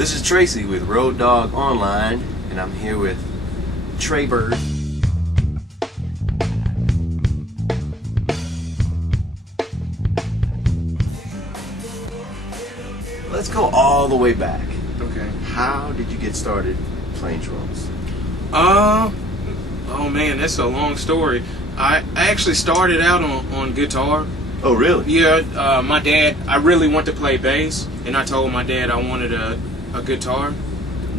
This is Tracy with RoadDawg Online, and I'm here with Trey Byrd. Let's go all the way back. Okay. How did you get started playing drums? Oh man, that's a long story. I actually started out on guitar. Oh, really? Yeah, my dad, I really wanted to play bass, and I told my dad I wanted a guitar.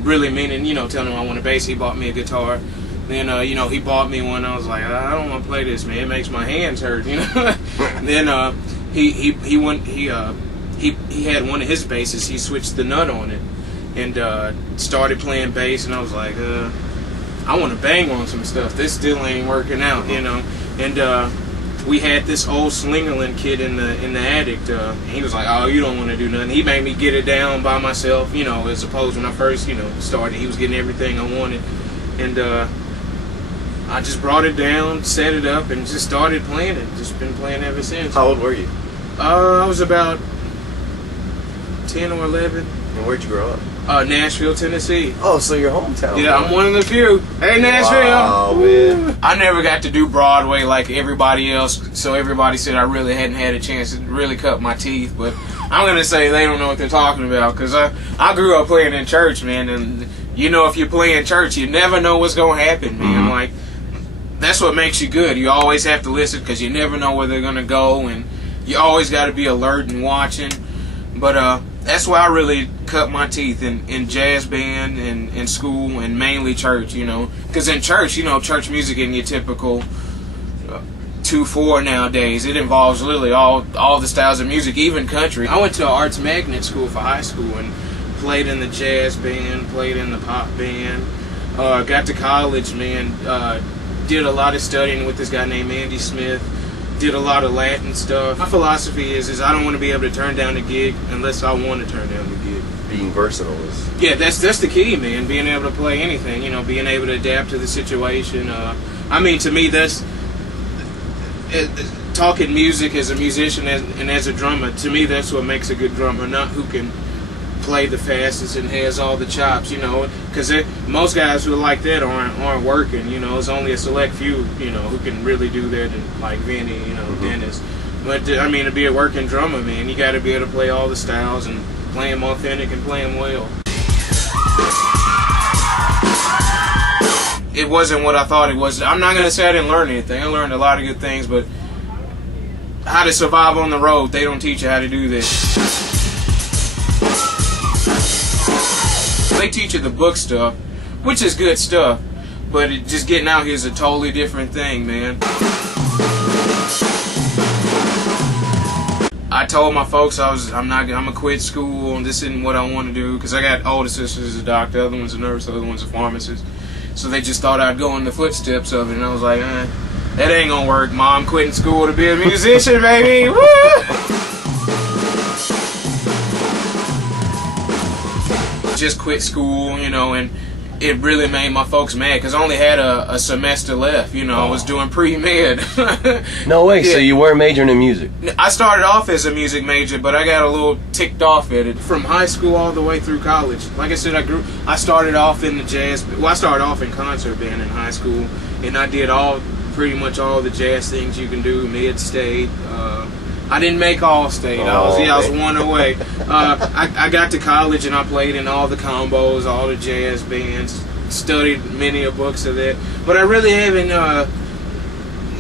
Really meaning, telling him I want a bass. He bought me a guitar. Then, he bought me one. I was like, I don't want to play this, man. It makes my hands hurt, Then he had one of his basses. He switched the nut on it and started playing bass. And I was like, I want to bang on some stuff. This still ain't working out, And we had this old Slingerland kit in the attic. He was like, oh, you don't want to do nothing. He made me get it down by myself, as opposed when I first, started. He was getting everything I wanted. And I just brought it down, set it up, and just started playing it. Just been playing ever since. How old were you? I was about 10 or 11. And where'd you grow up? Nashville, Tennessee. Oh, so your hometown. Yeah, I'm one of the few. Hey, Nashville. Wow, man. I never got to do Broadway like everybody else, so everybody said I really hadn't had a chance to really cut my teeth. But I'm going to say they don't know what they're talking about, because I grew up playing in church, man. And, if you play in church, you never know what's going to happen, man. Like, that's what makes you good. You always have to listen, because you never know where they're going to go, and you always got to be alert and watching. But that's why I really cut my teeth in jazz band and in school, and mainly church, because in church, church music in your typical 2/4 nowadays, it involves literally all the styles of music, even country. I went to an arts magnet school for high school and played in the jazz band, played in the pop band. Got to college, man, did a lot of studying with this guy named Andy Smith. Did a lot of Latin stuff. My philosophy is I don't want to be able to turn down a gig unless I want to turn down the gig. Being versatile is... Yeah, that's the key, man. Being able to play anything, being able to adapt to the situation. To me, that's... talking music as a musician and as a drummer, to me that's what makes a good drummer, not who can play the fastest and has all the chops, because most guys who are like that aren't working, it's only a select few, who can really do that, and like Vinny, Dennis. But to be a working drummer, man, you got to be able to play all the styles and play them authentic and play them well. It wasn't what I thought it was. I'm not going to say I didn't learn anything. I learned a lot of good things, but how to survive on the road, they don't teach you how to do this. They teach you the book stuff, which is good stuff, but just getting out here is a totally different thing, man. I told my folks I'm gonna quit school and this isn't what I want to do, because I got older sisters as a doctor, other one's a nurse, other one's a pharmacist. So they just thought I'd go in the footsteps of it, and I was like, that ain't gonna work. Mom quitting school to be a musician, baby. Woo! Just quit school, and it really made my folks mad, because I only had a semester left. I was doing pre-med. No way. Yeah. So you weren't majoring in music? I started off as a music major, but I got a little ticked off at it from high school all the way through college. Like I said, I started off in the jazz. Well, I started off in concert band in high school, and I did pretty much all the jazz things you can do. Mid-state. I didn't make all-state. I was one away. I got to college and I played in all the combos, all the jazz bands, studied many of books of that. But I really haven't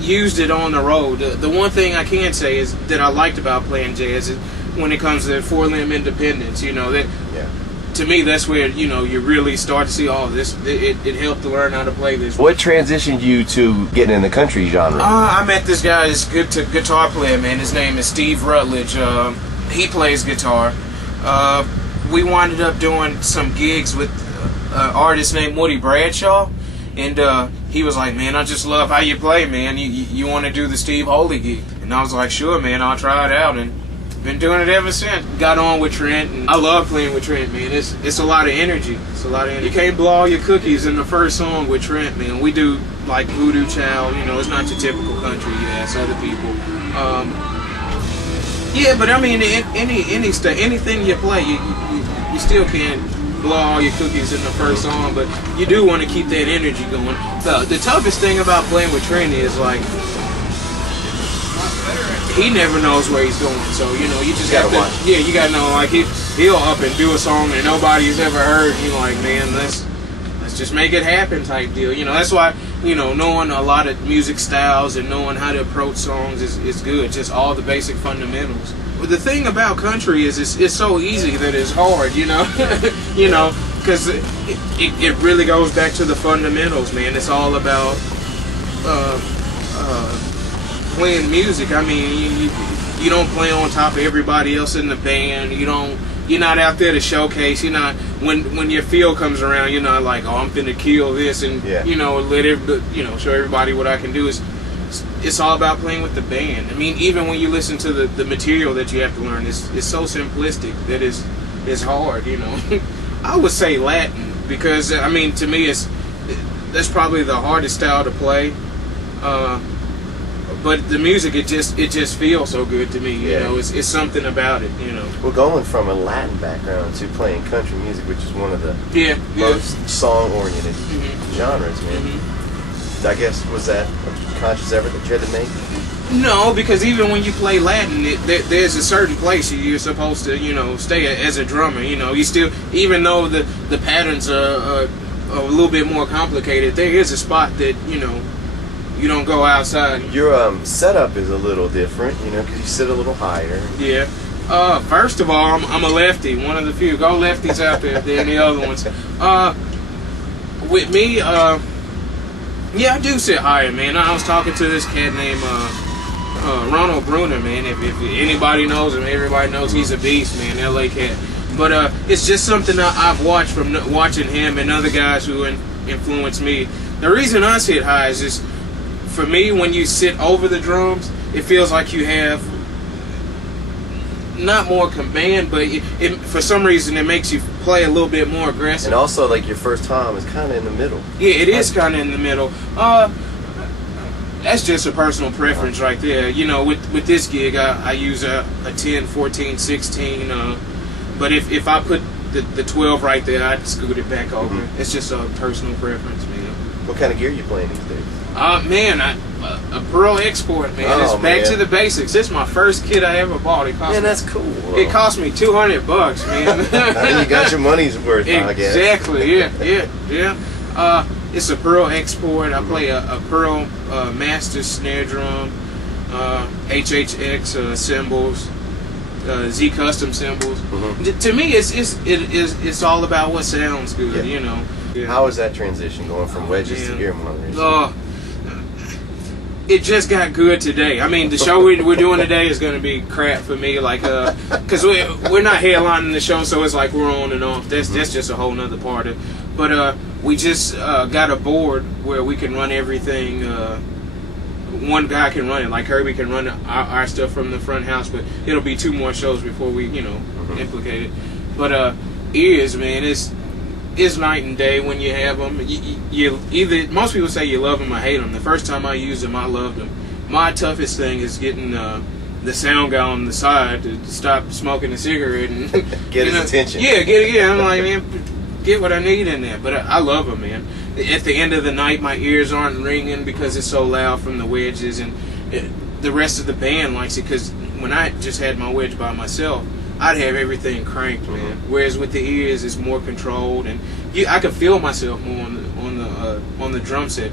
used it on the road. The one thing I can say is that I liked about playing jazz is when it comes to four-limb independence. That. Yeah. To me, that's where, you really start to see all this. It helped to learn how to play this. What transitioned you to getting in the country genre? I met this guy, this good guitar player, man. His name is Steve Rutledge. He plays guitar. We winded up doing some gigs with an artist named Woody Bradshaw. And he was like, man, I just love how you play, man. You want to do the Steve Holy gig? And I was like, sure, man, I'll try it out. And been doing it ever since. Got on with Trent, and I love playing with Trent, man. It's a lot of energy. It's a lot of energy. You can't blow all your cookies in the first song with Trent, man. We do like Voodoo Child, it's not your typical country you ask other people. Yeah, but anything you play, you still can't blow all your cookies in the first song, but you do want to keep that energy going. The toughest thing about playing with Trent is like he never knows where he's going, so you know you just have to watch. Yeah, you gotta know, like he'll up and do a song that nobody's ever heard, and you're like, man, let's just make it happen type deal. You know, that's why, you know, knowing a lot of music styles and knowing how to approach songs is good. Just all the basic fundamentals. But the thing about country is it's so easy that it's hard, you know. You know, because it really goes back to the fundamentals, man. It's all about playing music. I mean, you don't play on top of everybody else in the band. You're not out there to showcase. You're not when your feel comes around. You're not like, oh, I'm finna kill this and you know show everybody what I can do. It's all about playing with the band. I mean, even when you listen to the material that you have to learn, it's so simplistic that it's hard. You know, I would say Latin because I mean to me that's probably the hardest style to play. But the music, it just feels so good to me. You know, it's something about it. You know. Well, going from a Latin background to playing country music, which is one of the most song-oriented genres, man. I guess, was that a conscious effort that you had to make? No, because even when you play Latin, there's a certain place you're supposed to, you know, stay as a drummer. You know, you still, even though the patterns are a little bit more complicated, there is a spot that, you know, you don't go outside. Your setup is a little different, you know, because you sit a little higher. Yeah. First of all, I'm a lefty, one of the few. Go lefties out there if there are any other ones. With me, yeah, I do sit higher, man. I was talking to this cat named Ronald Bruner, man. If anybody knows him, everybody knows he's a beast, man. LA cat. But it's just something I've watched from watching him and other guys who influenced me. The reason I sit high is just, for me, when you sit over the drums, it feels like you have not more command, but for some reason it makes you play a little bit more aggressive. And also, like, your first tom is kind of in the middle. Yeah, it is kind of in the middle. That's just a personal preference right there. You know, with this gig, I use a 10, 14, 16. But if I put the 12 right there, I'd scoot it back over. It's just a personal preference, man. What kind of gear you playing these days? Man, a Pearl Export, man. It's back to the basics. This is my first kit I ever bought. That's cool. It cost me $200, man. And you got your money's worth, I guess. Exactly. Yeah. It's a Pearl Export. I play a Pearl Master snare drum, HHX cymbals, Z custom cymbals. To me, it's all about what sounds good. You know. Yeah. How was that transition going from wedges to ear monitors? It just got good today. I mean, the show we're doing today is going to be crap for me, like, because we're not headlining the show, so it's like we're on and off. That's just a whole nother part of it. But we just got a board where we can run everything. One guy can run it, like Kirby can run our stuff from the front house, but it'll be 2 more shows before we, you know, implicate it. But ears, man, it's night and day when you have them. You either, most people say you love them or hate them. The first time I used them, I loved them. My toughest thing is getting the sound guy on the side to stop smoking a cigarette and get his attention. Yeah. I'm like, man, get what I need in there. But I love them, man. At the end of the night, my ears aren't ringing because it's so loud from the wedges, and the rest of the band likes it because when I just had my wedge by myself, I'd have everything cranked, man. Whereas with the ears, it's more controlled, and I can feel myself more on the drum set.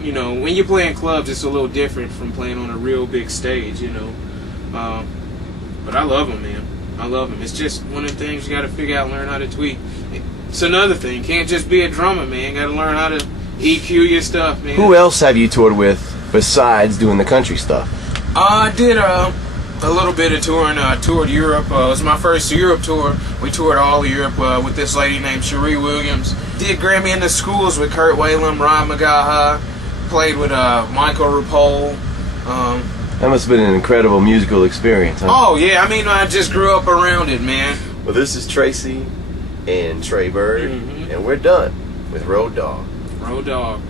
You know, when you're playing clubs, it's a little different from playing on a real big stage. You know, but I love them, man. I love them. It's just one of the things you got to figure out, learn how to tweak. It's another thing. Can't just be a drummer, man. Got to learn how to EQ your stuff, man. Who else have you toured with besides doing the country stuff? I did a little bit of touring. Toured Europe. It was my first Europe tour. We toured all of Europe with this lady named Cherie Williams. Did Grammy in the Schools with Kurt Whalum, Rod McGaha. Played with Michael Rapole. That must have been an incredible musical experience, huh? Oh, yeah. I mean, I just grew up around it, man. Well, this is Tracy and Trey Byrd, and we're done with RoadDawg. RoadDawg.